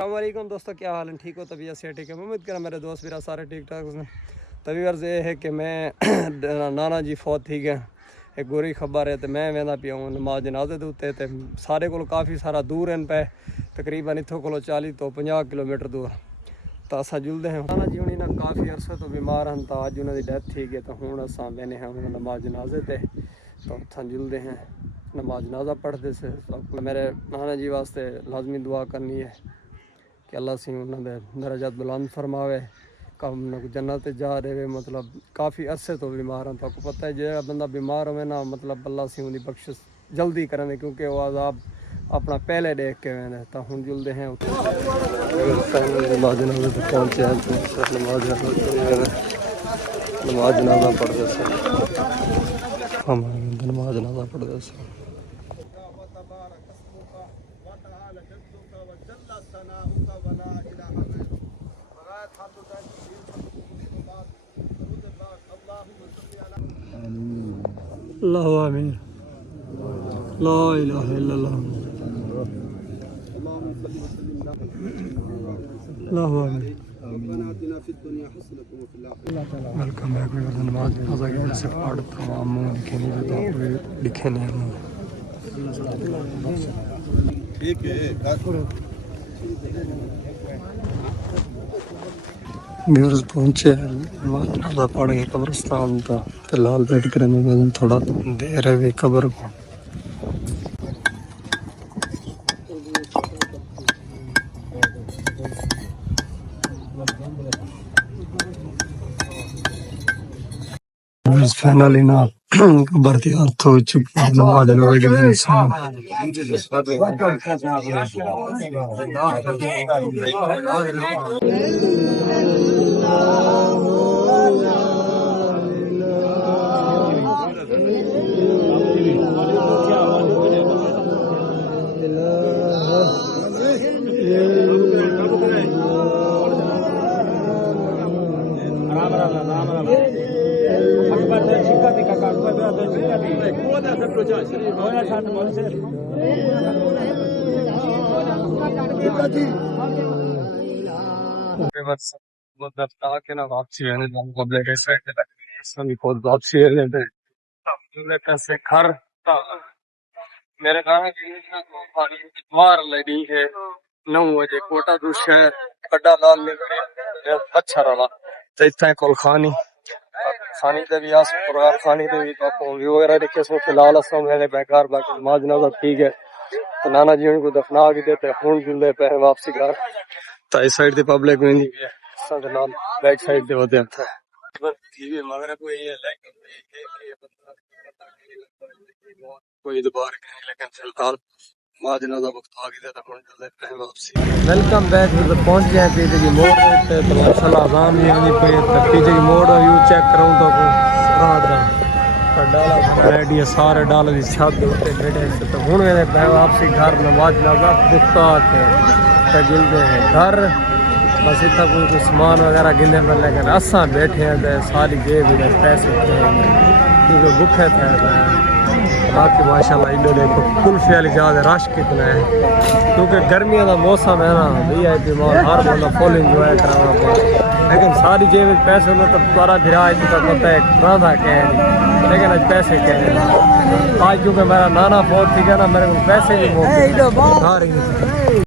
अस्सलामुअलैकुम दोस्तों, क्या हाल है? ठीक हो? तबीयत से ठीक है? उम्मीद करा मेरे दोस्त मेरा सारे ठीक ठाक उसने। तभी अर्ज़ ये है कि मैं नाना जी फौत थी गए, एक बुरी खबर है। तो मैं वेंदा पिया हूँ नमाज जनाजे दे उत्ते ते सारे को काफ़ी सारा दूर हैं पे, तकरीबन इत्थों को 40 तो 50 किलोमीटर दूर। तो असा जुलते हैं नाना जी हुणी ना काफ़ी अरसे तो बीमार हैं, तो अज उन्होंने डेथ थी गई। तो हूँ असा वेने हैं नमाज जनाजे ते, तो उत्थां जुलते हैं नमाज जनाजा पढ़ते से। मेरे नाना जी वास्ते लाजमी दुआ करनी है कि अल्लाह सी उन्होंने दर्जात बुलंद फरमावे, कम जन्नत जा रहे। मतलब काफ़ी अरसे तो बीमार हैं, तो आपको पता है जो बंदा बीमार हो ना, मतलब अल्लाह सी उनकी बख्शिश जल्दी करें, क्योंकि वो अजाब अपना पहले देख के वे। तो हूँ जुलते हैं नमाज जनाजा पहुँचे, नमाज जनाजा पढ़ते से हम नमाज जनाजा पढ़ते से। अल्लाहु आमीन, ला इलाहा इल्लल्लाह, अल्लाहु आमीन। Welcome back. नमाज नमाजा के जैसे पढ़ तमाम लिखे नहीं तो लिखे नहीं ठीक है। व्यूअर्स पहुंचे नमाज नमाजा पढ़ के कब्रिस्तान था, फिलहाल वेट करेंगे थोड़ा देर है वे कब्र को। फाइनली ना भर्ती अर्थ हो चुकी है नमाज के इंसान। वापसी घर मेरे मार लड़ी है 9 बजे कोटा दू शहर बड़ा लाल अच्छा रहा। तो इतना कोल खानी खानी दे भी आस प्रोग्राम खानी दे भी व्यू वगैरह देखे सो। फिलहाल असम मेरे बेकार बाकी नमाज नमाजा ठीक है। तो नाना जी उनको दफना के देते हूँ जुलते पे वापसी घर। तो इस साइड से पब्लिक में नहीं है, बैक साइड से होते हैं मगर कोई दोबारा करें, लेकिन फिलहाल नमाज नमाजा वक्त आ गया था वापसी। Welcome back. पहुंच गए पीछे की मोड़ पे, तो माशाल्लाह आजाम ही आनी पे। पीछे की मोड़ का व्यू चेक करूँ तो रात डाला रेडी है सारे डाल की छत उत्ते बैठे से। तो हूँ मेरे पे वापसी घर नमाज नमाजा पुख्ता के जुलते हैं घर। बस इतना कोई सामान वगैरह गिने पर, लेकिन असा बैठे हैं तो सारी जेब पैसे क्योंकि भुखे थे। बाकी माशाल्लाह इधर देखो कुल्फी वाली ज़्यादा रश कितना है, क्योंकि गर्मियों का मौसम है ना। VIP मॉल हर बंदा फुल इंजॉय कराना पड़ा, लेकिन सारी जेब पैसे होने तो द्वारा फिरा पता है राधा कह नहीं, लेकिन आज पैसे कह नहीं। आज क्योंकि मेरा नाना बहुत ठीक है ना, मेरे को पैसे भी आ रही